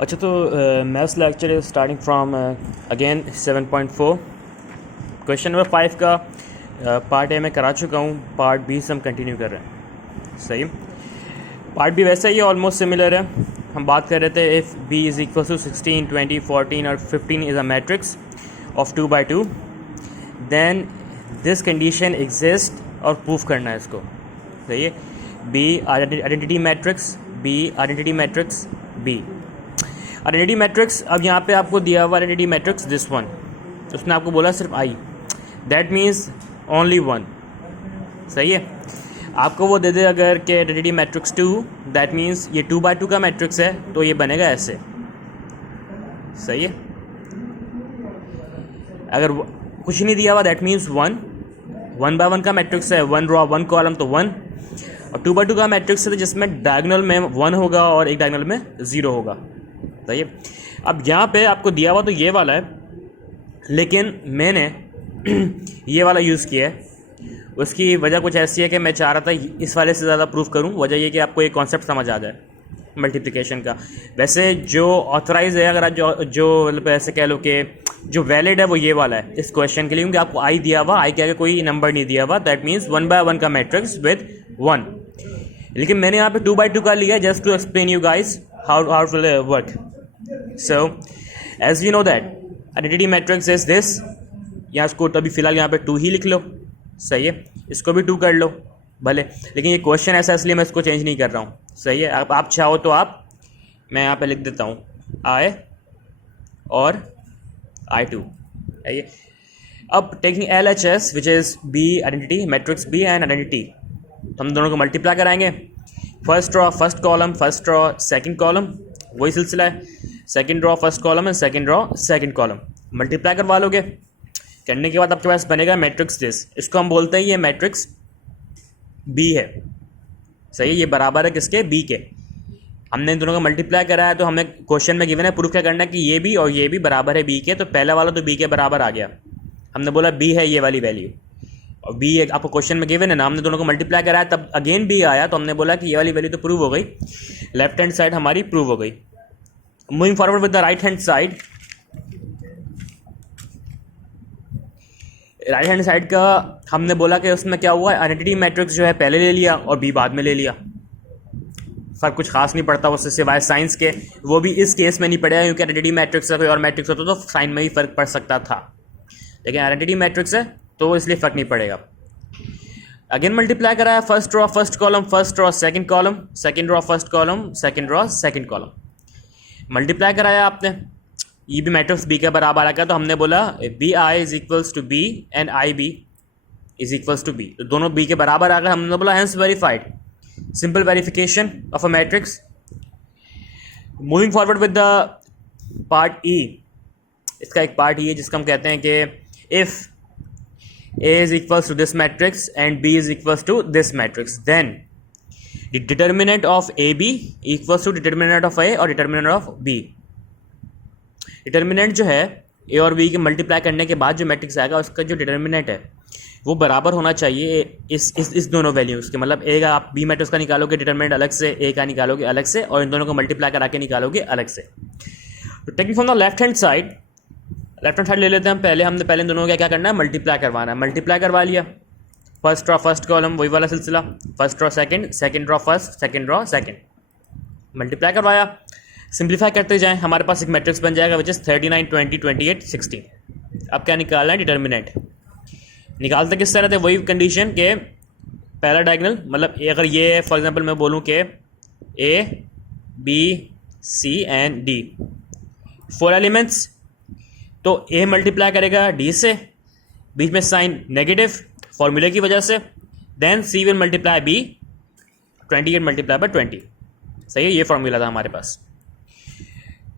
अच्छा, तो maths lecture is starting from again 7.4। Question number 5 का पार्ट ए में करा चुका हूँ, पार्ट बी से हम कंटिन्यू कर रहे हैं। सही, पार्ट बी वैसा ही है, ऑलमोस्ट सिमिलर है। हम बात कर रहे थे if B is equal to 16, 20, 14 और 15 is a matrix of 2x2, then this condition exist और प्रूफ करना है इसको। सही है, B identity matrix, B identity matrix, B identity matrix. अब यहाँ पे आपको दिया हुआ आइडेंटिटी मैट्रिक्स दिस वन, उसने आपको बोला सिर्फ आई, दैट मीन्स ओनली वन। सही है, आपको वो दे दे अगर कि आइडेंटिटी मैट्रिक्स 2, दैट मीन्स ये 2x2 का मैट्रिक्स है, तो ये बनेगा ऐसे। सही है, अगर कुछ नहीं दिया हुआ दैट मीन्स 1 का मैट्रिक्स है, 1 रो 1 कॉलम तो 1, और 2x2 का मैट्रिक्स है जिसमें डायगोनल में 1 होगा और एक डायगोनल में 0 होगा। सही है, अब यहाँ पे आपको दिया हुआ तो ये वाला है, लेकिन मैंने ये वाला यूज़ किया है। उसकी वजह कुछ ऐसी है कि मैं चाह रहा था इस वाले से ज़्यादा प्रूफ करूँ। वजह ये कि आपको एक कॉन्सेप्ट समझ आ जाए मल्टीप्लिकेशन का। वैसे जो ऑथराइज है, अगर आप जो ऐसे कह लो कि जो वैलिड है वो ये वाला है इस क्वेश्चन के लिए, क्योंकि आपको आई दिया हुआ, आई के आगे कोई नंबर नहीं दिया हुआ, दैट मीन्स 1x1 का मैट्रिक्स विद 1। लेकिन मैंने यहाँ पे 2x2 का लिया just to explain you guys how it will work. So as you know that identity matrix is this, यहाँ इसको अभी फिलहाल यहाँ पे 2 ही लिख लो। सही है, इसको भी 2 कर लो भले, लेकिन ये क्वेश्चन ऐसा इसलिए मैं इसको चेंज नहीं कर रहा हूँ। सही है, आप चाहो तो मैं यहाँ पे लिख देता हूँ I और I2। है, अब taking LHS which is B identity matrix B and identity, तो हम दोनों को मल्टीप्लाई कराएंगे। First row first column, first row second column, वही सिलसिला है। Second row first column and second row second column, multiply करवा लोगे। करने के बाद आपके पास बनेगा मैट्रिक्स दिस, इसको हम बोलते हैं ये मैट्रिक्स बी है। सही है, ये बराबर है किसके, बी के। हमने इन दोनों का मल्टीप्लाई कराया, तो हमें क्वेश्चन में गिवन है प्रूफ क्या करना है कि ये भी और ये भी बराबर है बी के। तो पहला वाला तो बी के बराबर आ गया, हमने बोला बी है ये वाली वैल्यू, और बी एक आपको क्वेश्चन में गिवन है ना, हमने दोनों को मल्टीप्लाई कराया तब अगेन बी आया, तो हमने बोला कि ये वाली वैल्यू तो प्रूव हो गई, लेफ्ट हैंड साइड हमारी प्रूव हो गई। Moving forward with the right hand side, right hand side का हमने बोला कि उसमें क्या हुआ, आइडेंटिटी मैट्रिक्स जो है पहले ले लिया और बी बाद में ले लिया। फर्क कुछ खास नहीं पड़ता उससे सिवाय साइंस के, वो भी इस केस में नहीं पड़ेगा क्योंकि आइडेंटिटी मैट्रिक्स का कोई और मैट्रिक्स होता तो साइन में भी फर्क पड़ सकता था, लेकिन आइडेंटिटी मैट्रिक्स है तो इसलिए फर्क नहीं पड़ेगा। अगेन मल्टीप्लाई कराया, first row first column, first row second column, second row first column, second row second column, multiply कराया आपने, ये भी मैट्रिक्स बी के बराबर आ गया। तो हमने बोला B I is equals to B and I B is equals to B, तो दोनों बी के बराबर आ गए। हमने बोला hence verified, simple verification of a matrix. Moving forward with the part E, इसका एक पार्ट ई है जिसका हम कहते हैं कि if A is equals to this matrix and B is equals to this matrix, then the determinant of AB equals to determinant of A और determinant of B। determinant जो है A और B के मल्टीप्लाई करने के बाद जो matrix आएगा उसका जो determinant है वो बराबर होना चाहिए इस दोनों वैल्यूज़ के। मतलब A का आप B मैट्रिक्स का निकालोगे determinant अलग से, A का निकालोगे अलग से, और इन दोनों को मल्टीप्लाई करा के निकालोगे अलग से। तो taking from the left hand side, left hand side ले लेते हैं पहले। हमने पहले इन दोनों का क्या करना है, मल्टीप्लाई करवाना है। मल्टीप्लाई करवा लिया, फर्स्ट रो फर्स्ट कॉलम, वही वाला सिलसिला, first row second, second row first, second row second, multiply करवाया। सिंप्लीफाई करते जाएं, हमारे पास एक मैट्रिक्स बन जाएगा विच इज़ 39, 20, 28, 16। अब क्या निकालना है, डिटर्मिनेंट। निकालते किस तरह थे, वही कंडीशन के पहला डायगोनल, मतलब अगर ये फॉर एग्जाम्पल मैं बोलूँ कि A B C and D 4 elements, तो A मल्टीप्लाई करेगा D से, बीच में साइन नेगेटिव फॉर्मूले की वजह से, then C will multiply B 28 multiply by 20। सही है, ये फॉर्मूला था हमारे पास।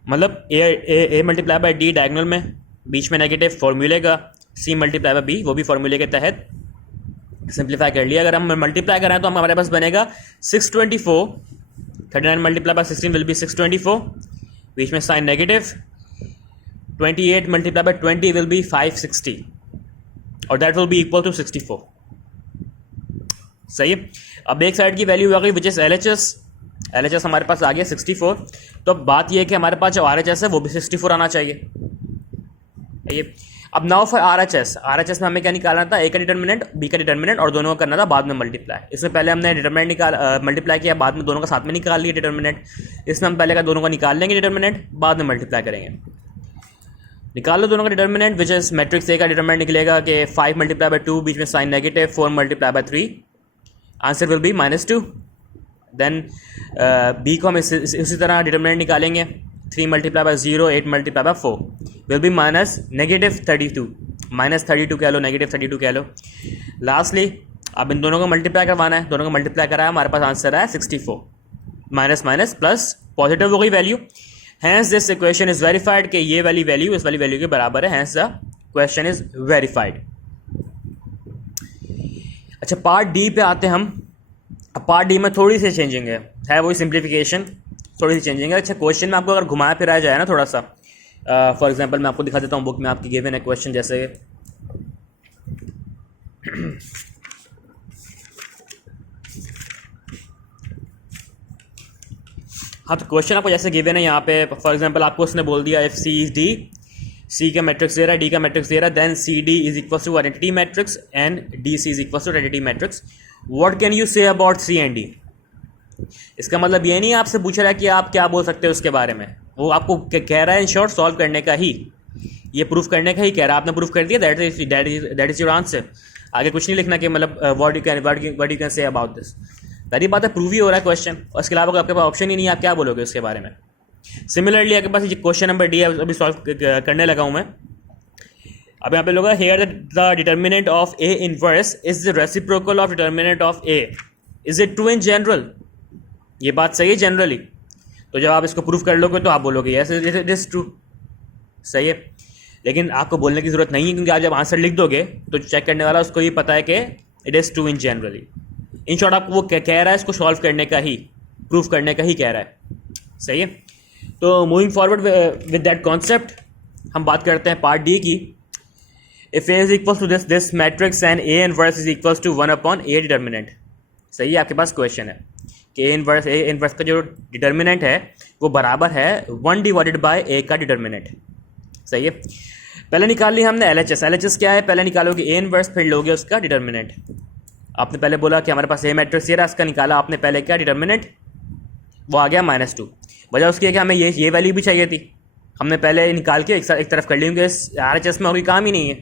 मतलब A multiply by D diagonal में, बीच में नेगेटिव फॉर्मूले का, C मल्टीप्लाई बाय B वो भी फॉर्मूले के तहत। सिंप्लीफाई कर लिया, अगर हम मल्टीप्लाई कराएं तो हमारे पास बनेगा 624, 39 मल्टीप्लाई बाय 16 विल बी 624, बीच में sign negative, 28 multiply by 20 will be 560 और that will be equal to 64। सही है, अब एक साइड की वैल्यू आ गई विच इज LHS, LHS हमारे पास आ गया 64। तो अब बात ये है कि हमारे पास जो RHS है वो भी 64 आना चाहिए। ये अब नाउ फॉर RHS में हमें क्या निकालना था, A का डिटर्मिनेंट, B का डिटर्मिनेंट और दोनों का करना था बाद में मल्टीप्लाई। इसमें पहले हमने डिटर्मिनेंट मल्टीप्लाई किया, बाद में दोनों का साथ में निकाल लिया डिटर्मिनेंट। इसमें हम पहले का दोनों का निकाल लेंगे डिटर्मिनेंट, बाद में मल्टीप्लाई करेंगे। निकाल लो दोनों का determinant, which is matrix A का डिटर्मिनेंट निकलेगा कि 5 मल्टीप्लाई बाई 2, बीच में sign negative, 4 multiply by 3, answer will be -2। Then B को हम इसी तरह डिटर्मिनेंट निकालेंगे, 3 multiply by 0, 8 multiply by 4 will be -32, -32 कह लो, -32 कह लो। लास्टली अब इन दोनों को मल्टीप्लाई करवाना है, दोनों को मल्टीप्लाई कराया, हमारे पास आंसर आया 64, माइनस माइनस प्लस पॉजिटिव हो गई value. Hence this equation is verified कि ये वाली वैल्यू इस वाली वैल्यू के बराबर है, hence the question is verified. अच्छा, पार्ट डी पे आते हैं हम। अब पार्ट डी में थोड़ी सी चेंजिंग है वही सिंप्लीफिकेशन, थोड़ी सी चेंजिंग है। अच्छा, क्वेश्चन में आपको अगर घुमाया फिराया जाए ना थोड़ा सा, फॉर एग्जांपल मैं आपको दिखा देता हूँ बुक में आपकी गिवन है क्वेश्चन, जैसे हाँ, तो क्वेश्चन आपको जैसे गिवन है यहाँ पे, फॉर एग्जांपल आपको उसने बोल दिया इफ सी इज डी, सी का मैट्रिक्स दे रहा है, डी का मैट्रिक्स दे रहा है, then C D is equal to identity matrix and D C is equal to identity matrix, what can you say about C and D. इसका मतलब ये नहीं आपसे पूछ रहा है कि आप क्या बोल सकते हो उसके बारे में, वो आपको कह रहा है इन शॉर्ट सॉल्व करने का ही, ये प्रूफ करने का ही कह रहा है। आपने प्रूफ कर दिया, दैट इज योर आंसर। आगे कुछ नहीं लिखना कि मतलब what you can say about this. सारी बात है, प्रूव ही हो रहा है क्वेश्चन, और इसके अलावा आपके पास ऑप्शन ही नहीं है, आप क्या बोलोगे उसके बारे में। सिमिलरली आपके पास ये क्वेश्चन नंबर डी है, अभी सॉल्व करने लगा हूँ मैं। अब यहाँ पे लोग here the determinant of A inverse is the reciprocal of determinant of A, is it true in general. ये बात सही है जनरली, तो जब आप इसको प्रूफ कर लोगे तो आप बोलोगे यस इट इज ट्रू, सही है। लेकिन आपको बोलने की जरूरत नहीं है, क्योंकि आप जब आंसर लिख दोगे तो चेक करने वाला उसको ये पता है कि it is true in generally. In short आपको वो कह रहा है इसको सॉल्व करने का ही, प्रूफ करने का ही कह रहा है, सही है। तो moving forward with that concept हम बात करते हैं पार्ट डी की। If A is equal to this matrix and A inverse is equal to 1 upon A determinant, सही है। आपके पास क्वेश्चन है कि ए इनवर्स का जो डिटर्मिनेंट है वो बराबर है 1 डिवाइडेड बाय ए का डिटर्मिनेंट, सही है। पहले निकाल लिया हमने LHS क्या है, पहले निकालोगे ए इनवर्स, फिर लोगे उसका डिटर्मिनेंट। आपने पहले बोला कि हमारे पास ए मैट्रिक्स ये रहा, इसका निकाला आपने पहले क्या डिटर्मिनेंट, वो आ गया -2। वजह उसकी है कि हमें ये वैल्यू भी चाहिए थी, हमने पहले निकाल के एक तरफ कर ली, क्योंकि RHS में कोई काम ही नहीं है,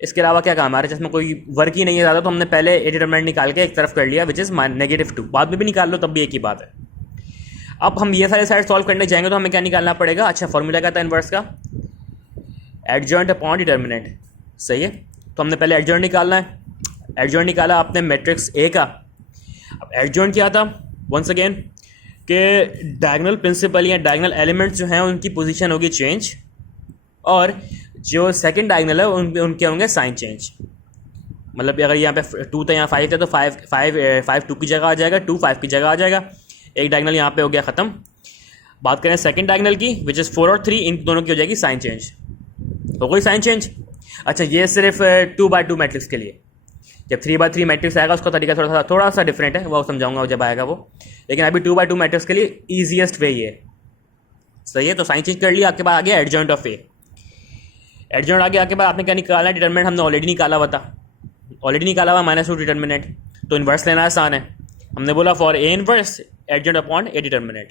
इसके अलावा क्या काम है, RHS में कोई वर्क ही नहीं है ज़्यादा, तो हमने पहले ए डिटर्मिनेंट निकाल के एक तरफ कर लिया, विच इज़ -2। बाद में भी निकाल लो तब भी एक ही बात है। अब हम ये सारे साइड सॉल्व करने जाएंगे तो हमें क्या निकालना पड़ेगा। अच्छा, फॉर्मूला क्या था इनवर्स का, एडजॉइंट अपॉन डिटर्मिनेंट, सही है। तो हमने पहले एडजॉइंट निकालना है, एडजॉइंट निकाला आपने मैट्रिक्स ए का। अब एडजॉइंट क्या था, वंस अगेन कि डायगोनल प्रिंसिपल या डायगोनल एलिमेंट्स जो हैं उनकी पोजीशन होगी चेंज, और जो सेकंड डायगोनल है उनके होंगे साइन चेंज। मतलब अगर यहाँ पे 2 था, यहाँ 5 था, तो 5 2 की जगह आ जाएगा, 2 5 की जगह आ जाएगा। एक डायगोनल यहाँ पे हो गया ख़त्म। बात करें सेकंड डायगोनल की, विच इज़ 4 और 3, इन दोनों की हो जाएगी साइन चेंज, हो गई साइन चेंज। अच्छा, ये सिर्फ 2/2 मैट्रिक्स के लिए, जब 3/3 मैट्रिक्स आएगा उसका तरीका थोड़ा सा डिफरेंट है, वो समझाऊंगा जब आएगा वो, लेकिन अभी 2/2 मैट्रिक्स के लिए ईजिएस्ट वे ये, सही है। तो साइन चेंज कर लिया, आपके पास आ गया एडजॉइंट ऑफ ए। एडजॉइंट आ गया, आपके बाद आपने क्या निकाला है, डिटर्मिनेंट हमने ऑलरेडी निकाला हुआ था, -2 डिटर्मिनेंट, तो इन्वर्स लेना आसान है। हमने बोला for A inverse adjoint upon A determinant.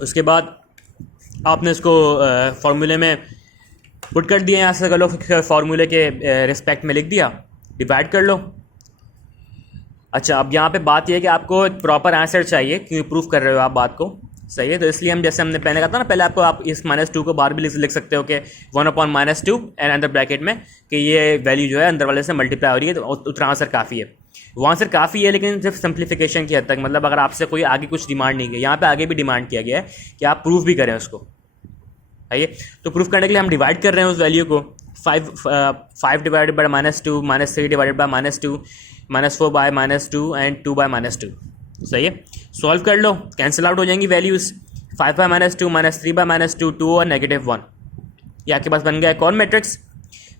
उसके बाद आपने इसको फॉर्मूले में पुट कर दिया, यहाँ से कर लो, फॉर्मूले के रिस्पेक्ट में लिख दिया, डिवाइड कर लो। अच्छा, अब यहाँ पे बात यह है कि आपको एक प्रॉपर आंसर चाहिए, क्योंकि प्रूफ कर रहे हो आप बात को, सही है। तो इसलिए हम जैसे हमने पहले कहा था ना, पहले आपको आप इस -2 को बाहर भी लिख सकते हो कि 1 अपॉन -2 एंड अंदर ब्रैकेट में कि ये वैल्यू जो है अंदर वाले से मल्टीप्लाई हो रही है, तो उतना आंसर काफ़ी है। वो आंसर काफ़ी है, लेकिन सिर्फ सिंप्लीफिकेशन की हद तक, मतलब अगर आपसे कोई आगे कुछ डिमांड नहीं की, यहाँ पे आगे भी डिमांड किया गया है कि आप प्रूफ भी करें उसको, है। तो प्रूफ करने के लिए हम डिवाइड कर रहे हैं उस वैल्यू को, 5 divided by -2, -3 divided by -2, -4 by -2 and 2 by -2, सही है। सॉल्व कर लो, कैंसिल आउट हो जाएंगी वैल्यूज़, 5 बाय -2, -3 बाय -2, 2 और -1। ये आपके पास बन गया कौन मैट्रिक्स,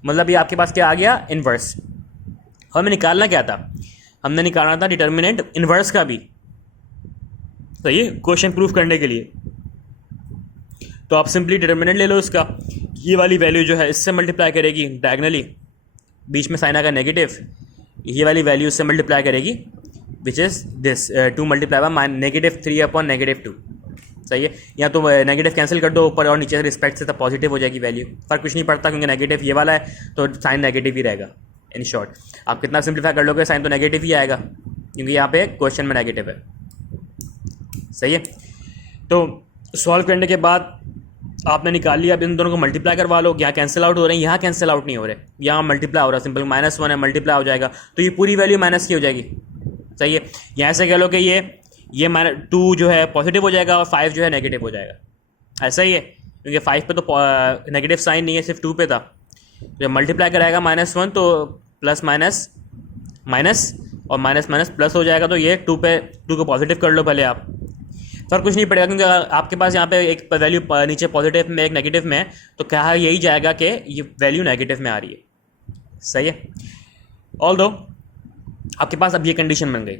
मतलब ये आपके पास क्या आ गया, इन्वर्स। हमें निकालना क्या था, हमने निकालना था डिटर्मिनेंट इन्वर्स का भी, सही है, क्वेश्चन प्रूफ करने के लिए। तो आप सिंपली डिटर्मिनेंट ले लो इसका, ये वाली वैल्यू जो है इससे मल्टीप्लाई करेगी डायगनली, बीच में साइन आएगा नेगेटिव, ये वाली वैल्यू इससे मल्टीप्लाई करेगी which is this 2 multiply by -3 upon -2, सही है। या तो नेगेटिव कैंसिल कर दो ऊपर और नीचे रिस्पेक्ट से, तो पॉजिटिव हो जाएगी वैल्यू, फर्क कुछ नहीं पड़ता क्योंकि नेगेटिव ये वाला है तो साइन नेगेटिव ही रहेगा। इन शॉर्ट आप कितना सिंप्लीफाई कर लोगे साइन तो नेगेटिव ही आएगा क्योंकि यहाँ पे क्वेश्चन में नेगेटिव है, सही है। तो सॉल्व करने के बाद आपने निकाल लिया, अब इन दोनों को मल्टीप्लाई करवा लो, यहाँ कैंसिल आउट हो रहे हैं, यहाँ कैंसिल आउट नहीं हो रहे, यहाँ मल्टीप्लाई हो रहा है, सिंपल -1 है मल्टीप्लाई हो जाएगा, तो ये पूरी वैल्यू माइनस की हो जाएगी, सही है। यहाँ से कह लो कि ये -2 जो है पॉजिटिव हो जाएगा और 5 जो है नेगेटिव हो जाएगा, ऐसा ही है क्योंकि 5 पे तो नेगेटिव साइन नहीं है, सिर्फ 2 पे था। जब मल्टीप्लाई कराएगा -1 तो प्लस माइनस माइनस और माइनस माइनस प्लस हो जाएगा, तो ये 2 को पॉजिटिव कर लो पहले आप, फर्क कुछ नहीं पड़ेगा क्योंकि आपके पास यहाँ पे एक वैल्यू नीचे पॉजिटिव में एक नेगेटिव में है, तो कहा यही जाएगा कि ये वैल्यू नेगेटिव में आ रही है, सही है। ऑल्दो आपके पास अब ये कंडीशन बन गई,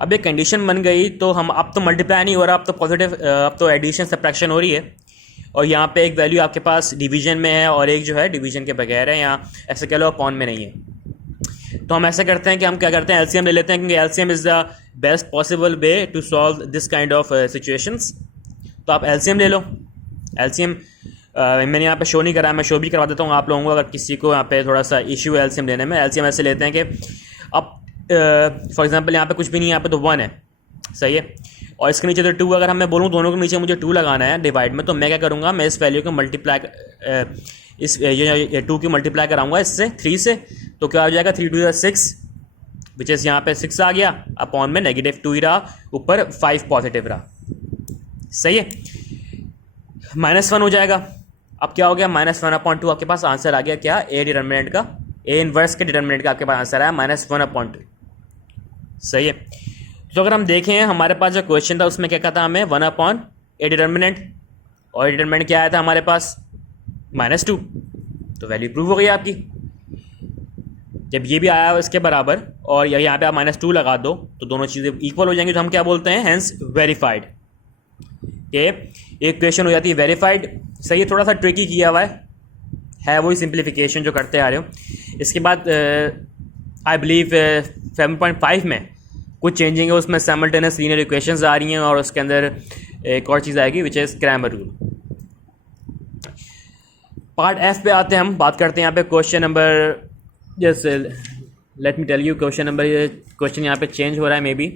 अब ये कंडीशन बन गई तो हम अब तो मल्टीप्लाई नहीं हो रहा, अब तो पॉजिटिव, अब तो एडिशन सब्ट्रैक्शन हो रही है, और यहाँ पे एक वैल्यू आपके पास डिवीजन में है और एक जो है डिवीजन के बगैर है, यहाँ ऐसे कह लो अपॉन में नहीं है। तो हम ऐसा करते हैं कि हम क्या करते हैं, एलसीएम ले लेते हैं क्योंकि LCM is the best possible way to solve this kind of situations. तो आप एलसीएम ले लो, एलसीएम मैंने यहाँ पे शो नहीं करा, मैं शो भी करवा देता हूँ आप लोगों को, अगर किसी को यहाँ पे थोड़ा सा इशू है एलसीएम लेने में। एलसीएम ऐसे लेते हैं कि अब फॉर एग्जांपल यहाँ पे कुछ भी नहीं है, यहाँ पे तो 1 है, सही है, और इसके नीचे तो 2, अगर मैं बोलूँ दोनों के नीचे मुझे 2 लगाना है डिवाइड में, तो मैं क्या करूँगा, मैं इस वैल्यू को मल्टीप्लाई इस ये 2 की मल्टीप्लाई कराऊंगा इससे 3 से, तो क्या हो जाएगा 3 2 6 विच इज़ यहाँ पे 6 आ गया, अपॉन में -2 ही रहा, ऊपर 5 पॉजिटिव रहा, सही है। -1 हो जाएगा, अब क्या हो गया -1/2, आपके पास आंसर आ गया क्या, ए डिटर्मिनेंट का, ए इनवर्स के डिटर्मिनेंट का आपके पास आंसर आया -1/2, सही है। तो अगर हम देखें हमारे पास जो क्वेश्चन था उसमें क्या कहता हमें 1/a डिटर्मिनेंट, और डिटर्मिनेंट क्या आया था हमारे पास -2, तो वैल्यू प्रूव हो गई आपकी। जब ये भी आया इसके बराबर और यहाँ पे आप -2 लगा दो तो दोनों चीज़ें इक्वल हो जाएंगी, तो हम क्या बोलते हैं, हेंस वेरीफाइड, कि एक क्वेश्चन हो जाती है वेरीफाइड, सही है। थोड़ा सा ट्रिकी किया हुआ है वही सिंप्लीफिकेशन जो करते आ रहे हो। इसके बाद आई बिलीव 7.5 में कुछ चेंजिंग है, उसमें साइमल्टेनियस लीनियर इक्वेशंस आ रही हैं और उसके अंदर एक और चीज़ आएगी which is Cramer rule. Part F पे आते हैं, हम बात करते हैं यहाँ पे क्वेश्चन नंबर, जैसे let me tell you question number, ये क्वेश्चन यहाँ पे चेंज हो रहा है मे बी,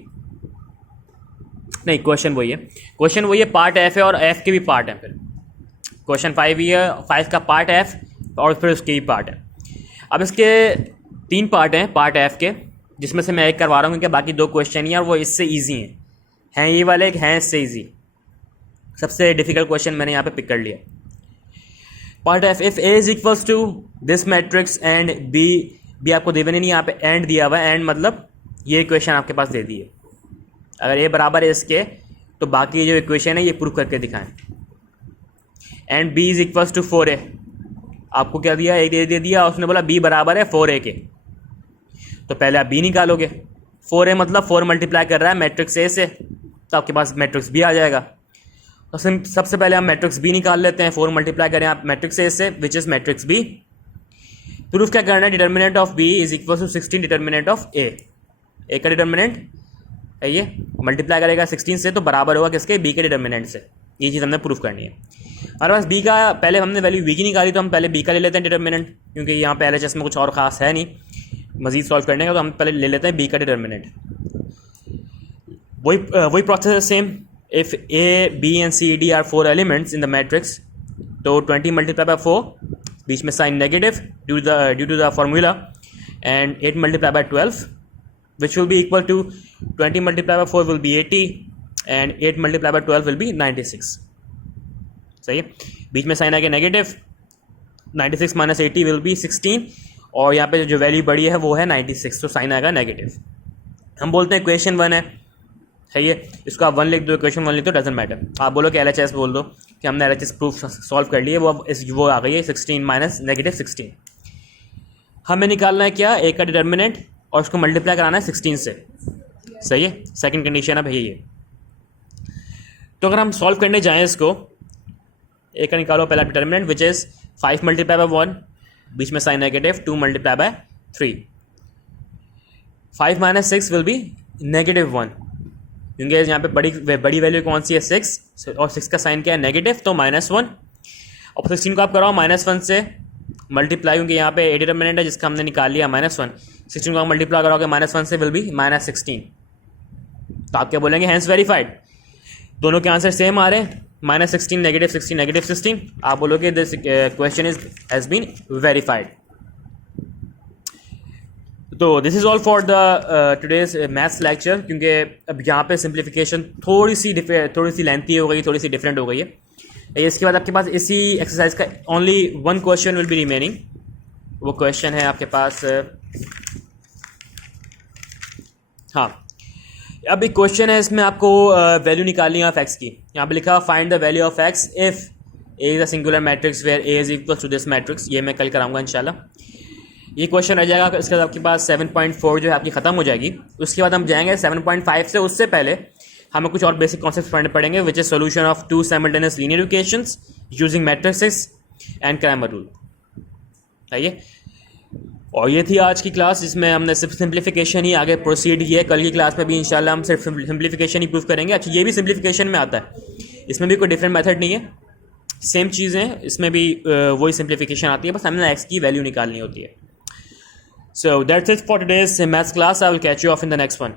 नहीं क्वेश्चन वही है, पार्ट एफ है और एफ के भी पार्ट हैं, फिर क्वेश्चन 5 ही है, 5 का पार्ट एफ और फिर उसके भी पार्ट है। अब इसके 3 पार्ट हैं पार्ट एफ के, जिसमें से मैं एक करवा रहा हूँ क्योंकि बाकी 2 क्वेश्चन ही हैं और वो इससे ईजी हैं ये वाले, एक हैं इससे ईजी, सबसे डिफिकल्ट क्वेश्चन मैंने यहाँ पे पिक कर लिया। Part F, if A is equals to this matrix and B आपको देवे नहीं, यहाँ पे एंड दिया हुआ है, एंड मतलब ये इक्वेशन आपके पास दे दी है, अगर ए बराबर है इसके तो बाकी जो इक्वेशन है ये प्रूव करके दिखाएं। And B is equals to 4a, आपको क्या दिया, एक दे दिया, उसने बोला बी बराबर है 4a के, तो पहले आप बी निकालोगे, 4a मतलब 4 मल्टीप्लाई कर रहा है मैट्रिक्स ए से, तो आपके पास मैट्रिक्स बी आ जाएगा। तो सबसे पहले हम मैट्रिक्स बी निकाल लेते हैं, 4 मल्टीप्लाई करें आप मैट्रिक्स ए से which is matrix B. Proof क्या करना है, determinant of B is equal to 16 determinant of A, A का डिटर्मिनेंट है ये, मल्टीप्लाई करेगा 16 से तो बराबर होगा किसके, बी के डिटर्मिनेंट से, ये चीज़ हमने प्रूफ करनी है। हमारे पास बी का, पहले हमने वैल्यू बी की निकाली तो हम पहले बी का ले लेते हैं डिटर्मिनेंट, क्योंकि यहाँ पे LHS में कुछ और ख़ास है नहीं मज़ीद सॉल्व करने का, तो हम पहले ले लेते हैं बी का डिटर्मिनेंट। वही प्रोसेस है same, if A B and C D are 4 elements in the matrix, तो 20 मल्टीप्लाई बाय 4, बीच में sign negative due to the formula, and 8 multiply by 12 which will be equal to 20 multiplied by 4 will be 80 and 8 multiplied by 12 will be 96, सही है। बीच में sign आ गया negative, 96 minus 80 will be 16, और यहाँ पे जो वैल्यू बड़ी है वो है 96, तो साइन आएगा नेगेटिव। हम बोलते हैं इक्वेशन 1 है, सही है, इसको आप 1 लिख दो, इक्वेशन 1 लिख दो, डजंट मैटर, आप बोलो कि LHS बोल दो कि हमने LHS प्रूफ सॉल्व कर लिए, वो आ गई है 16 माइनस नेगेटिव 16। हमें निकालना है क्या, ए का डिटर्मिनेंट और उसको मल्टीप्लाई कराना है 16 से। सही है, सेकंड कंडीशन अब यही है। तो अगर हम सॉल्व करने जाएं इसको, एक का निकालो पहला determinant which is 5 multiply by 1, बीच में sign negative, 2 multiply by 3। 5 minus 6 will be -1, क्योंकि यहाँ पे बड़ी वैल्यू कौन सी है 6, और 6 का साइन क्या है नेगेटिव, तो -1। और 16 को आप कराओ -1 से मल्टीप्लाई, क्योंकि यहाँ पे ए डिटर्मिनेंट है जिसका हमने निकाल लिया -1। 16 को आप मल्टीप्लाई कराओगे -1 से विल बी -16। तो आप क्या बोलेंगे, हैंस वेरीफाइड। दोनों के आंसर सेम आ रहे हैं, -16 -16 -16। आप बोलोगे this question has been verified. तो this is all for the today's maths lecture, क्योंकि अब यहाँ पे सिंप्लीफिकेशन थोड़ी सी लेंथी हो गई, थोड़ी सी डिफरेंट हो गई है। इसके बाद आपके पास इसी एक्सरसाइज का only 1 question will be remaining. वो क्वेश्चन है आपके पास, हाँ, अब एक क्वेश्चन है, इसमें आपको वैल्यू निकालनी है ऑफ एक्स की। यहाँ पे लिखा find the value of X if A is a singular matrix where A is equal to this matrix. ये मैं कल कराऊंगा इंशाल्लाह। ये क्वेश्चन रह जाएगा, इसके बाद आपके पास 7.4 जो है आपकी ख़त्म हो जाएगी। उसके बाद हम जाएंगे 7.5 से। उससे पहले हमें कुछ और बेसिक कॉन्सेप्ट पढ़ने पड़ेंगे, which is solution of 2 simultaneous linear equations using matrices and Cramer rule. आइए, और ये थी आज की क्लास, जिसमें हमने सिर्फ सिंप्लीफिकेशन ही आगे प्रोसीड किया है। कल की क्लास में भी इंशाल्लाह हम सिर्फ सिंप्लीफिकेशन ही प्रूव करेंगे। अच्छा, ये भी सिंप्लीफिकेशन में आता है, इसमें भी कोई डिफरेंट मेथड नहीं है, सेम चीज़ें हैं, इसमें भी वही सिंप्लीफिकेशन आती है, बस हमने एक्स की वैल्यू निकालनी होती है। So that's it for today's maths class. I will catch you off in the next one.